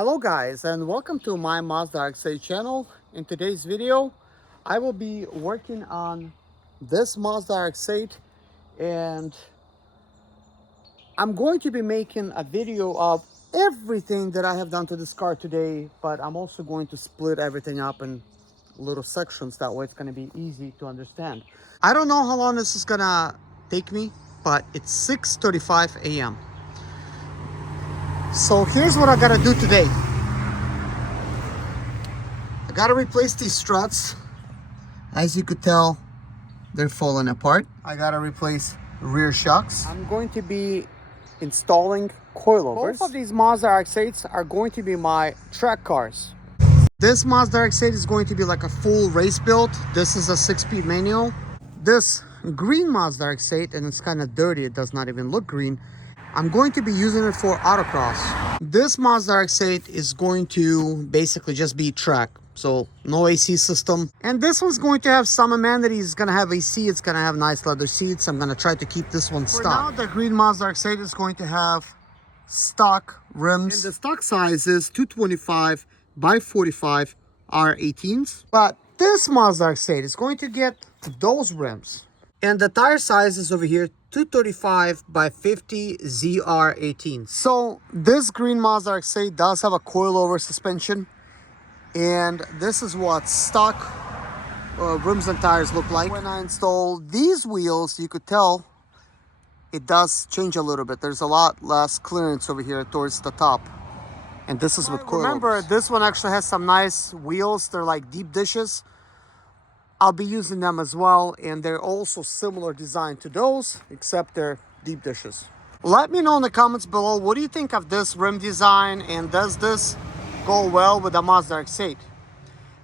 Hello guys, and welcome to my Mazda RX-8 channel. In today's video I will be working on this Mazda RX-8, and I'm going to be making a video of everything that I have done to this car today, but I'm also going to split everything up in little sections, that way it's going to be easy to understand. I don't know how long this is gonna take me, but it's 6:35 a.m. So here's what I gotta do today. I gotta replace these struts. As you could tell, they're falling apart. I gotta replace rear shocks. I'm going to be installing coilovers. Both of these Mazda RX-8s are going to be my track cars. This Mazda RX-8 is going to be like a full race build. This is a 6-speed manual. This green Mazda RX-8, and it's kind of dirty, it does not even look green, I'm going to be using it for autocross. This Mazda RX-8 is going to basically just be track, so no AC system. And this one's going to have some amenities. It's gonna have AC, it's gonna have nice leather seats. I'm gonna try to keep this one stock. For now, the green Mazda RX-8 is going to have stock rims. And the stock size is 225 by 45 R18s. But this Mazda RX-8 is going to get those rims. And the tire size is over here, 235 by 50 ZR18. So this green Mazda RX-8 does have a coilover suspension. And this is what stock rims and tires look like. When I install these wheels, you could tell it does change a little bit. There's a lot less clearance over here towards the top. And this is with coilovers. Remember, this one actually has some nice wheels. They're like deep dishes. I'll be using them as well, and they're also similar design to those, except they're deep dishes. Let me know in the comments below, what do you think of this rim design, and does this go well with the Mazda RX-8?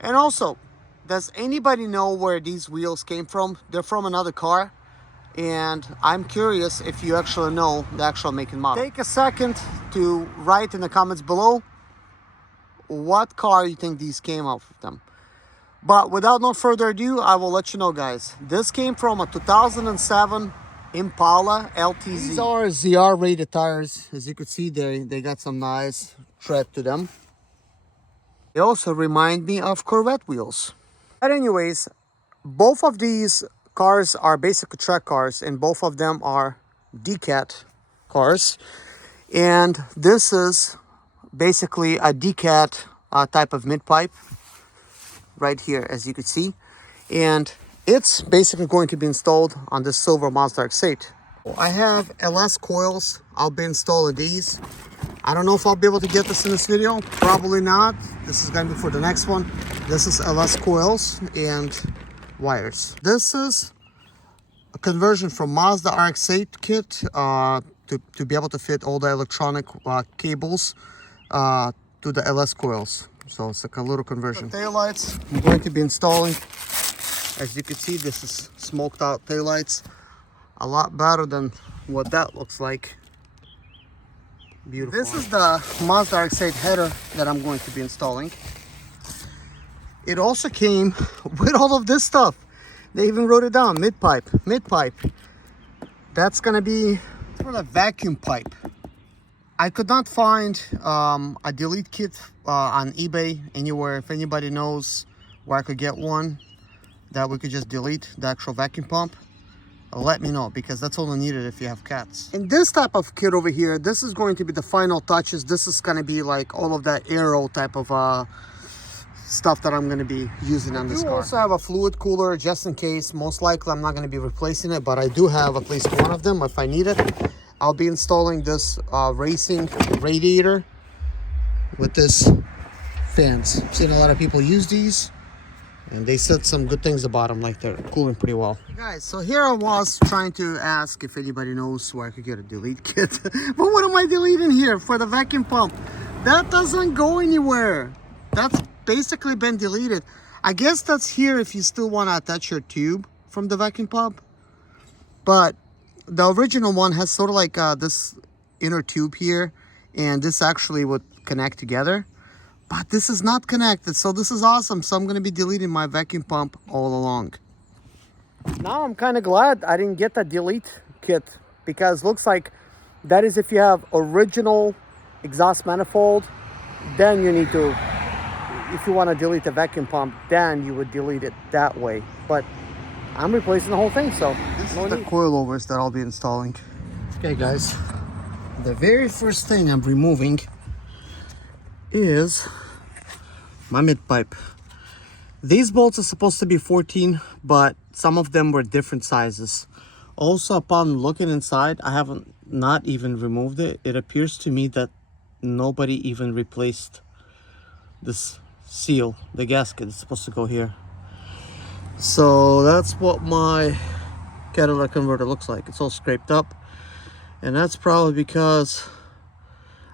And also, does anybody know where these wheels came from? They're from another car, and I'm curious if you actually know the actual make and model. Take a second to write in the comments below what car you think these came off of them. But without no further ado, I will let you know, guys. This came from a 2007 Impala LTZ. These are ZR rated tires. As you can see, they got some nice tread to them. They also remind me of Corvette wheels. But anyways, both of these cars are basically track cars, and both of them are decat cars. And this is basically a decat type of mid-pipe right here, as you can see. And it's basically going to be installed on this silver Mazda RX-8. I have LS coils. I'll be installing these. I don't know if I'll be able to get this in this video. Probably not. This is going to be for the next one. This is LS coils and wires. This is a conversion from Mazda RX-8 kit to be able to fit all the electronic cables to the LS coils. So it's like a little conversion. The taillights I'm going to be installing. As you can see, this is smoked out taillights. A lot better than what that looks like. Beautiful. This is the Mazda RX-8 header that I'm going to be installing. It also came with all of this stuff. They even wrote it down, Midpipe. That's gonna be for the vacuum pipe. I could not find a delete kit on eBay anywhere. If anybody knows where I could get one that we could just delete the actual vacuum pump, let me know, because that's all needed if you have cats. And this type of kit over here, this is going to be the final touches. This is going to be like all of that aero type of stuff that I'm going to be using on this car. I also have a fluid cooler just in case. Most likely I'm not going to be replacing it, but I do have at least one of them if I need it. I'll be installing this racing radiator with this fans. I've seen a lot of people use these, and they said some good things about them, like they're cooling pretty well. Guys, so here I was trying to ask if anybody knows where I could get a delete kit. But what am I deleting here for the vacuum pump? That doesn't go anywhere. That's basically been deleted. I guess that's here if you still want to attach your tube from the vacuum pump. But the original one has sort of like this inner tube here, and this actually would connect together. But this is not connected, so this is awesome. So I'm going to be deleting my vacuum pump all along. Now I'm kind of glad I didn't get the delete kit, because looks like that is if you have original exhaust manifold then you need to, if you want to delete the vacuum pump, then you would delete it that way. But I'm replacing the whole thing, so this is the coilovers that I'll be installing. Okay guys, the very first thing I'm removing is my mid-pipe. These bolts are supposed to be 14, but some of them were different sizes. Also, upon looking inside, I haven't not even removed it. It appears to me that nobody even replaced this seal. The gasket is supposed to go here. So that's what my catalytic converter looks like. It's all scraped up, and that's probably because,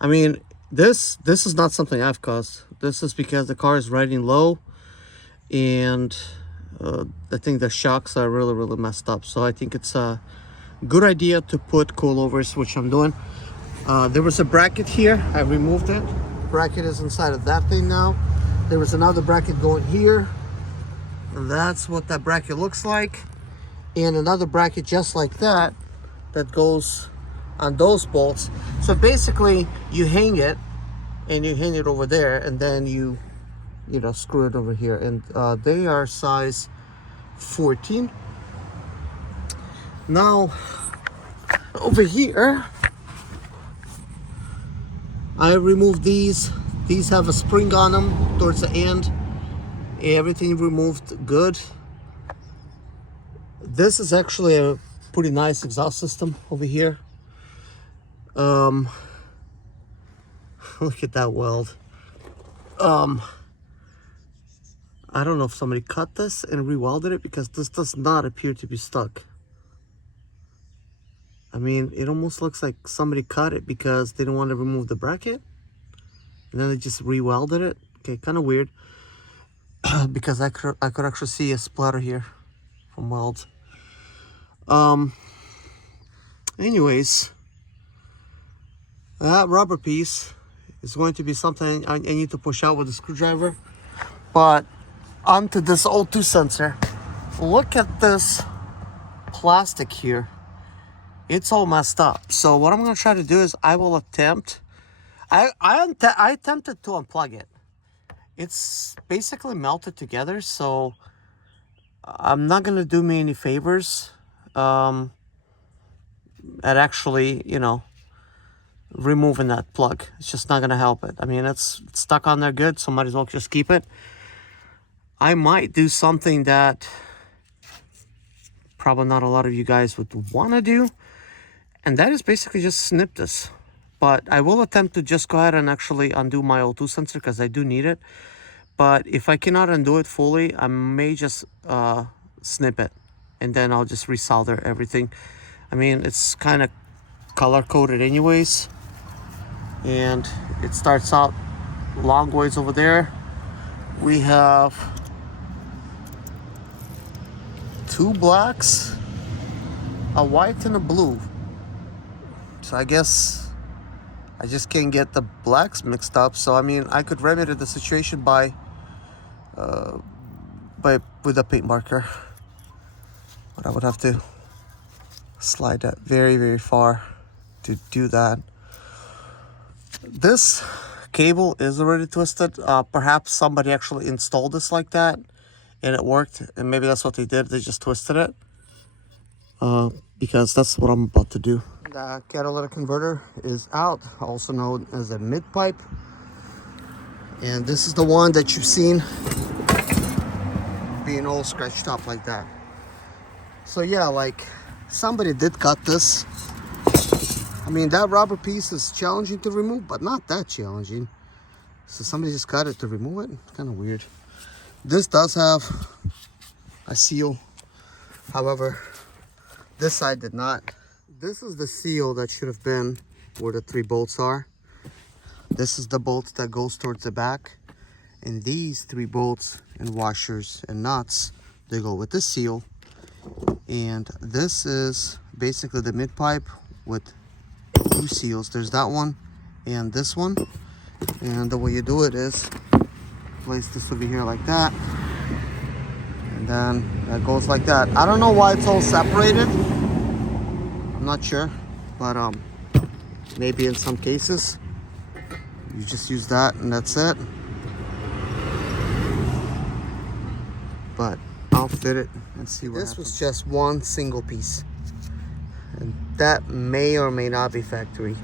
I mean, this is not something I've caused. This is because the car is riding low, and I think the shocks are really messed up. So I think it's a good idea to put coilovers, which I'm doing. There was a bracket here. I removed it. Bracket is inside of that thing now. There was another bracket going here. And that's what that bracket looks like. And another bracket just like that goes on those bolts. So basically you hang it, and you hang it over there, and then you know, screw it over here. And they are size 14. Now over here I removed these. These have a spring on them towards the end. Everything removed good. This is actually a pretty nice exhaust system over here. Look at that weld. I don't know if somebody cut this and re-welded it, because this does not appear to be stuck. I mean, it almost looks like somebody cut it because they didn't want to remove the bracket, and then they just re-welded it. Okay, kind of weird. Because I could actually see a splatter here from welds. Anyways, that rubber piece is going to be something I need to push out with a screwdriver. But onto this O2 sensor. Look at this plastic here. It's all messed up. So what I'm going to try to do is I will attempt. I attempted to unplug it. It's basically melted together, so I'm not going to do me any favors at actually, you know, removing that plug. It's just not going to help it. I mean, it's stuck on there good, so might as well just keep it. I might do something that probably not a lot of you guys would want to do, and that is basically just snip this. But I will attempt to just go ahead and actually undo my O2 sensor, because I do need it. But if I cannot undo it fully, I may just snip it, and then I'll just resolder everything. I mean, it's kind of color coded anyways, and it starts out long ways over there. We have 2 blacks, a white, and a blue. So I guess I just can't get the blacks mixed up. So I mean, I could remedy the situation with a paint marker, but I would have to slide that very far to do that. This cable is already twisted. Perhaps somebody actually installed this like that and it worked, and maybe that's what they did. They just twisted it, because that's what I'm about to do. The catalytic converter is out, also known as a mid-pipe, and this is the one that you've seen being all scratched up like that. So yeah, like, somebody did cut this. I mean, that rubber piece is challenging to remove, but not that challenging. So somebody just cut it to remove it. Kind of weird. This does have a seal, however this side did not. This is the seal that should have been where the 3 bolts are. This is the bolt that goes towards the back, and these 3 bolts and washers and nuts, they go with the seal. And this is basically the mid-pipe with 2 seals. There's that one and this one, and the way you do it is place this over here like that, and then that goes like that. I don't know why it's all separated, I'm not sure, but maybe in some cases. You just use that and that's it. But I'll fit it and see what happens. This was just one single piece. And that may or may not be factory,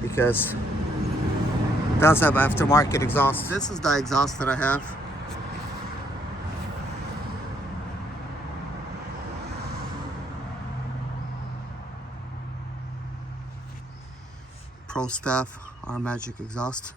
because it does have aftermarket exhaust. This is the exhaust that I have. Pro Staff, our Magic exhaust.